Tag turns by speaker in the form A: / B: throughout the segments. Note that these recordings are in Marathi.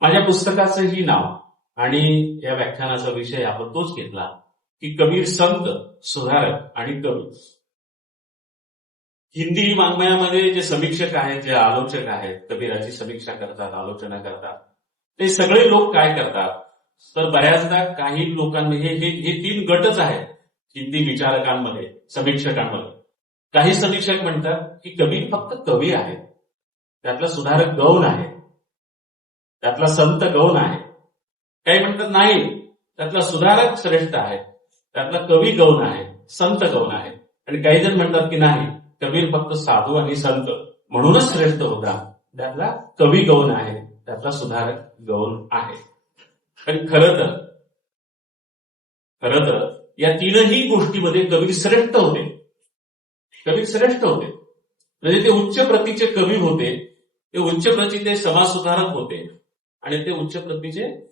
A: माझ्या पुस्तकाचंही नाव आणि या व्याख्यानाचा विषय आपण तोच घेतला की कबीर संत सुधारक आणि कवी. हिंदी वाङ्मयामध्ये जे समीक्षक आहेत जे आलोचक आहेत कबीराची समीक्षा करतात आलोचना करतात ते सगळे लोक काय करतात? तर बऱ्याचदा काही लोकांमध्ये हे हे तीन गटच आहेत हिंदी विचारकांमध्ये समीक्षकांमध्ये. काही समीक्षक म्हणतात की कबीर फक्त कवी आहेत. त्यातला सुधारक गौण आहे. त्यातला संत गौण आहे. काही म्हणतात नाही त्यातला सुधारक श्रेष्ठ आहे. त्यातला कवी गौण आहे संत गौण आहे. आणि काही जण म्हणतात की नाही कबीर फक्त साधू आणि संत म्हणूनच श्रेष्ठ होता. त्यातला कवी गौण आहे त्यातला सुधारक गौण आहे. आणि खर तर खर तर या तीनही गोष्टीमध्ये कबीर श्रेष्ठ होते. कबीर श्रेष्ठ होते. म्हणजे ते उच्च प्रतीचे कवी होते ते उच्च प्रतीचे समाज सुधारक होते. आणि ते उच्च प्रतीचे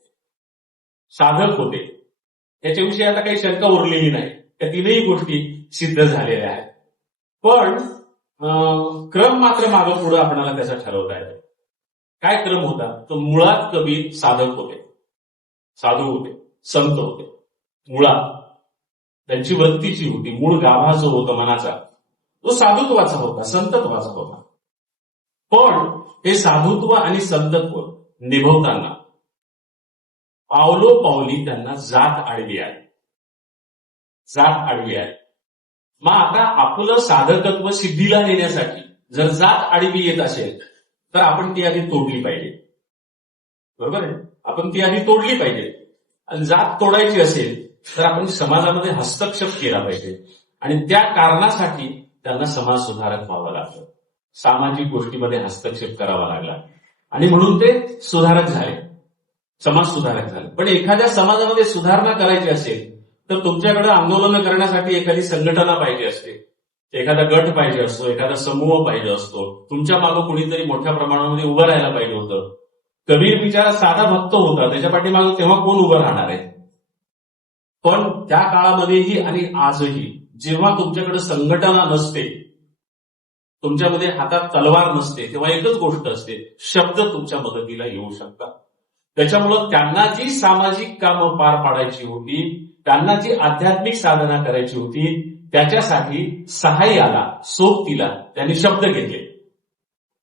A: साधक होते. याच्याविषयी आता काही शंका उरलेली नाही. त्या तीनही गोष्टी सिद्ध झालेल्या आहेत. पण अं, क्रम मात्र मागं पुढं आपणाला त्याचा ठरवता येतो. काय क्रम होता? तो मुळात कबीर साधक होते. साधू होते. संत होते. मुळात. त्यांची वृत्तीची होती. मूळ गाभा जो होता मनाचा. तो साधुत्वाचा होता. संतत्वाचा होता. पण हे साधुत्व आणि संतत्व निभवताना. पावलो पावली त्यांना जात आडवी आहे जात आडवी आहे मग आता आपलं साधकत्व सिद्धीला नेण्यासाठी जर जात आडवी येत असेल तर आपण ती आधी तोडली पाहिजे. बरोबर आहे? आपण ती आधी तोडली पाहिजे. आणि जात तोडायची असेल तर आपण समाजामध्ये हस्तक्षेप केला पाहिजे. आणि त्या कारणासाठी त्यांना समाज सुधारक व्हावं लागलं. सामाजिक गोष्टीमध्ये हस्तक्षेप करावा लागला. आणि म्हणून ते सुधारक झाले. समाज सुधारक झाले. पण एखाद्या समाजामध्ये सुधारणा करायची असेल तर तुमच्याकडे आंदोलन करण्यासाठी एखादी संघटना पाहिजे असते. एखादा गट पाहिजे असतो एखादा समूह पाहिजे असतो. तुमच्या मागं कुणीतरी मोठ्या प्रमाणामध्ये उभं राहायला पाहिजे होतं. कबीर बिचारा साधा भक्त होता. त्याच्या पाठीमागं तेव्हा कोण उभं राहणार आहे? पण त्या काळामध्येही आणि आजही जेव्हा तुमच्याकडे संघटना नसते तुमच्यामध्ये हातात तलवार नसते तेव्हा एकच गोष्ट असते शब्द तुमच्या मदतीला येऊ शकतात. त्याच्यामुळं त्यांना जी सामाजिक कामं पार पाडायची होती त्यांना जी आध्यात्मिक साधना करायची होती त्याच्यासाठी सहाय्याला सोबतीला त्यांनी शब्द घेतले.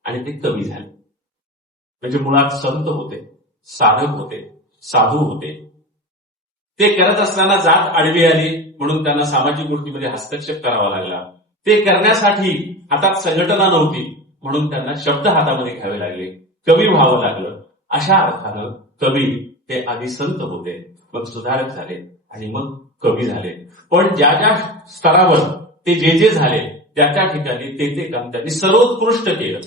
A: आणि ते कमी झाले. म्हणजे मुळात संत होते साधक होते साधू होते. ते करत असताना जात आडवी आली म्हणून त्यांना सामाजिक गोष्टीमध्ये हस्तक्षेप करावा लागला. ते करण्यासाठी हातात संघटना नव्हती म्हणून त्यांना शब्द हातामध्ये घ्यावे लागले. कवी व्हावं लागलं. अशा अर्थानं कवी हे आधी संत होते मग सुधारक झाले आणि मग कवी झाले. पण ज्या ज्या स्तरावर ते जे जे झाले त्या त्या ठिकाणी ते ते काम त्यांनी सर्वोत्कृष्ट केलं.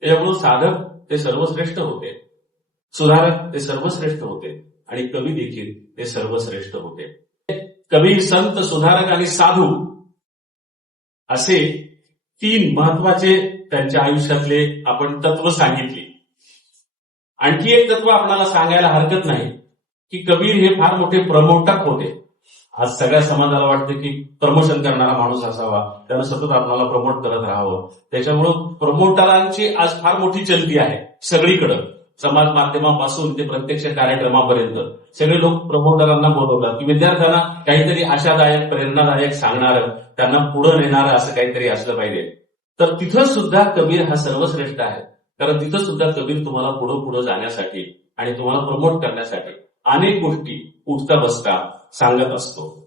A: त्याच्यामुळे साधक ते सर्वश्रेष्ठ होते. सुधारक ते सर्वश्रेष्ठ होते. आणि कवी देखील ते सर्वश्रेष्ठ होते. कवी संत सुधारक आणि साधू असे तीन महत्त्वाचे त्यांच्या आयुष्यातले आपण तत्व सांगितले. आणखी एक तत्व आपल्याला सांगायला हरकत नाही की कबीर हे फार मोठे प्रमोटक होते. आज सगळ्या समाजाला वाटतं की प्रमोशन करणारा माणूस असावा त्यानं सतत आपल्याला प्रमोट करत राहावं. त्याच्यामुळं प्रमोटरांची आज फार मोठी चलती आहे सगळीकडं. समाज माध्यमापासून ते प्रत्यक्ष कार्यक्रमापर्यंत. सगळे लोक प्रमोटरांना बोलवतात की विद्यार्थ्यांना काहीतरी आशादायक प्रेरणादायक सांगणार त्यांना पुढे नेणारं असं काहीतरी असलं पाहिजे. तर तिथं सुद्धा कबीर हा सर्वश्रेष्ठ आहे. कारण तिथं सुद्धा कबीर तुम्हाला पुढं पुढं जाण्यासाठी आणि तुम्हाला प्रमोट करण्यासाठी अनेक गोष्टी उठता बसता सांगत असतो.